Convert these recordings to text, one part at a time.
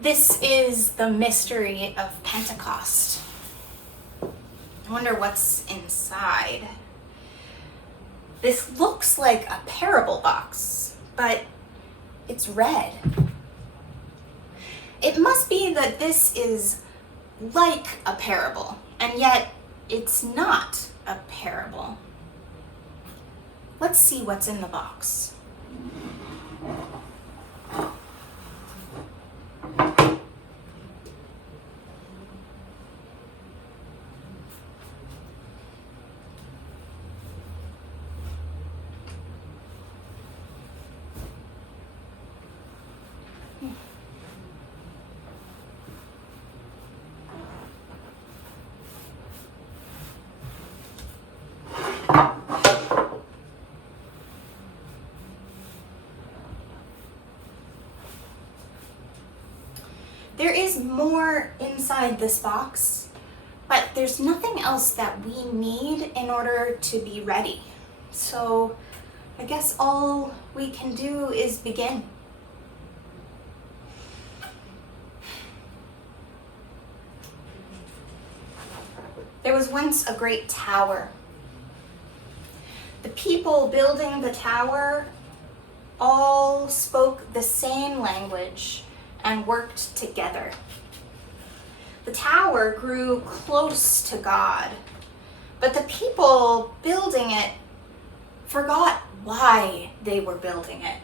This is the mystery of Pentecost. I wonder what's inside. This looks like a parable box, but it's red. It must be that this is like a parable, and yet it's not a parable. Let's see what's in the box. There is more inside this box, but there's nothing else that we need in order to be ready. So I guess all we can do is begin. There was once a great tower. The people building the tower all spoke the same language and worked together. The tower grew close to God, but the people building it forgot why they were building it.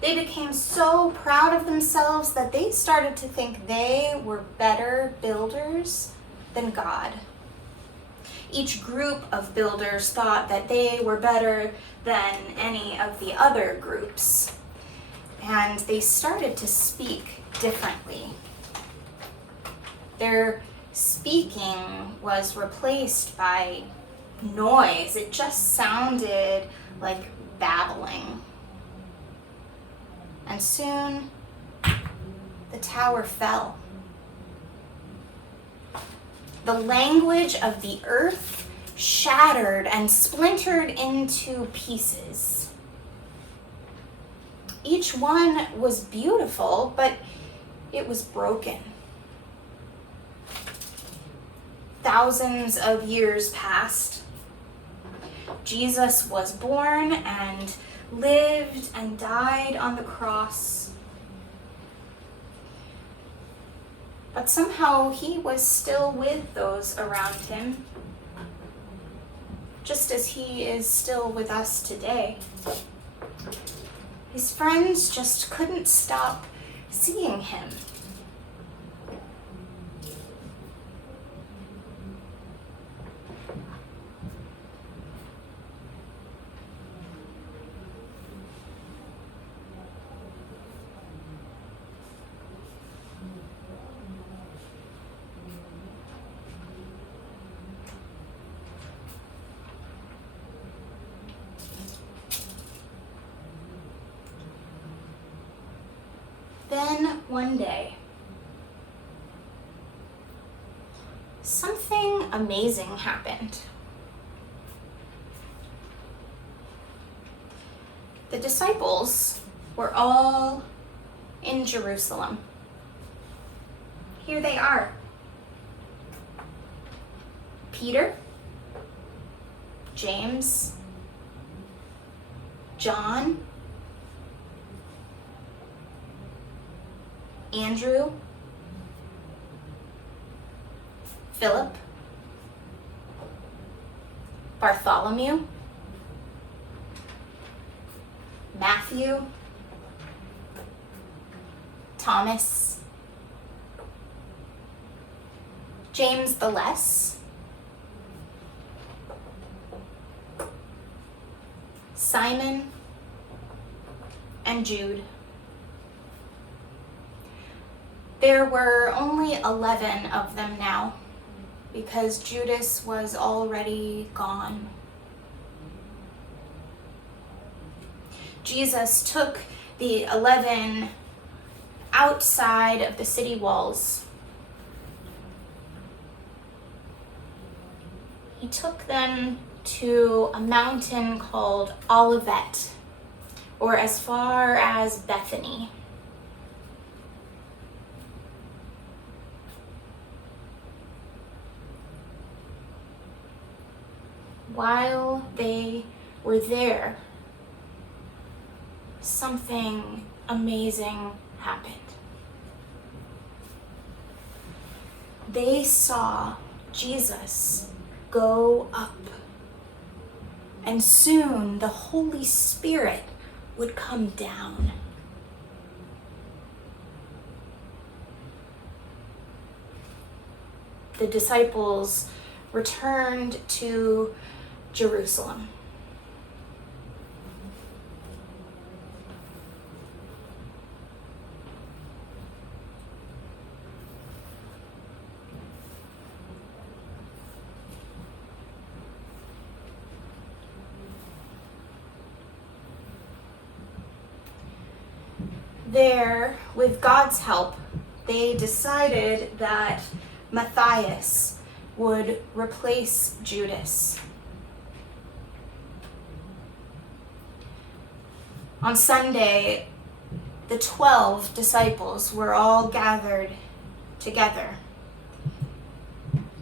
They became so proud of themselves that they started to think they were better builders than God. Each group of builders thought that they were better than any of the other groups, and they started to speak differently. Their speaking was replaced by noise. It just sounded like babbling. And soon, the tower fell. The language of the earth shattered and splintered into pieces. Each one was beautiful, but it was broken. Thousands of years passed. Jesus was born and lived and died on the cross. But somehow he was still with those around him, just as he is still with us today. His friends just couldn't stop seeing him. Then one day, something amazing happened. The disciples were all in Jerusalem. Here they are. Peter, James, John, Andrew, Philip, Bartholomew, Matthew, Thomas, James the Less, Simon, and Jude. There were only 11 of them now, because Judas was already gone. Jesus took the 11 outside of the city walls. He took them to a mountain called Olivet, or as far as Bethany. while they were there, something amazing happened. They saw Jesus go up, and soon the Holy Spirit would come down. The disciples returned to Jerusalem. There, with God's help, they decided that Matthias would replace Judas. On Sunday, the 12 disciples were all gathered together.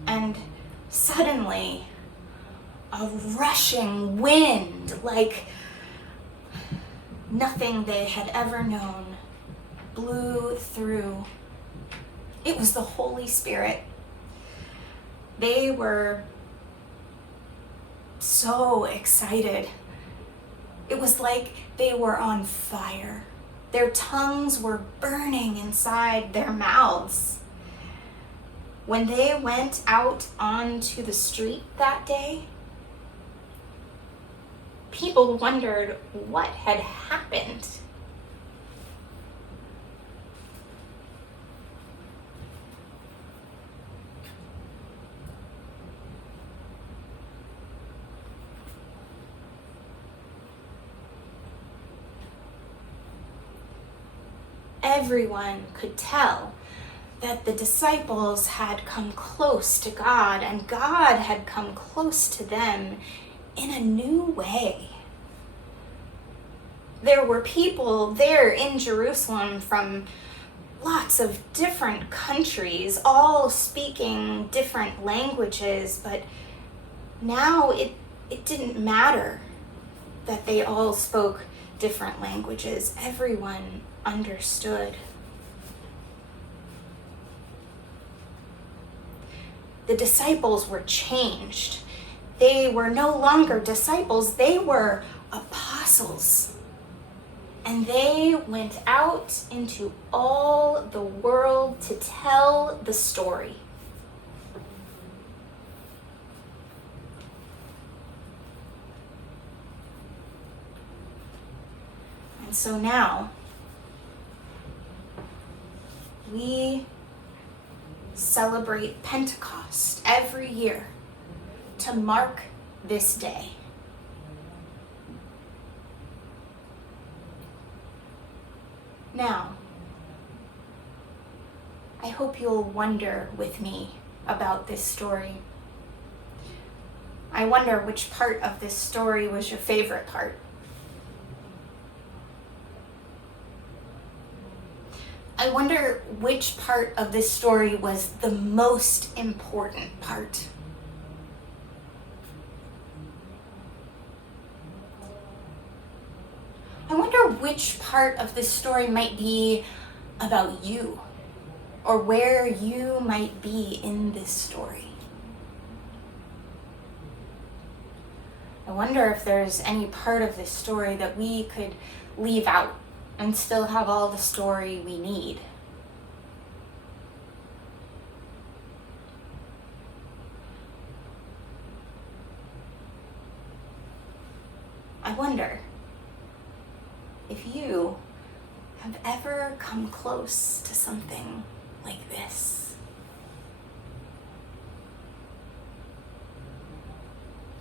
And suddenly, a rushing wind like nothing they had ever known blew through. It was the Holy Spirit. They were so excited. It was like they were on fire. Their tongues were burning inside their mouths. When they went out onto the street that day, people wondered what had happened. Everyone could tell that the disciples had come close to God, and God had come close to them in a new way. There were people there in Jerusalem from lots of different countries, all speaking different languages, but now it didn't matter that they all spoke different languages. Everyone understood. The disciples were changed. They were no longer disciples, they were apostles. And they went out into all the world to tell the story. And so now, we celebrate Pentecost every year to mark this day. Now, I hope you'll wonder with me about this story. I wonder which part of this story was your favorite part. I wonder which part of this story was the most important part. I wonder which part of this story might be about you, or where you might be in this story. I wonder if there's any part of this story that we could leave out and still have all the story we need. I wonder if you have ever come close to something like this.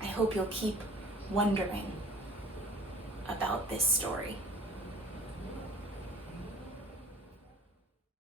I hope you'll keep wondering about this story.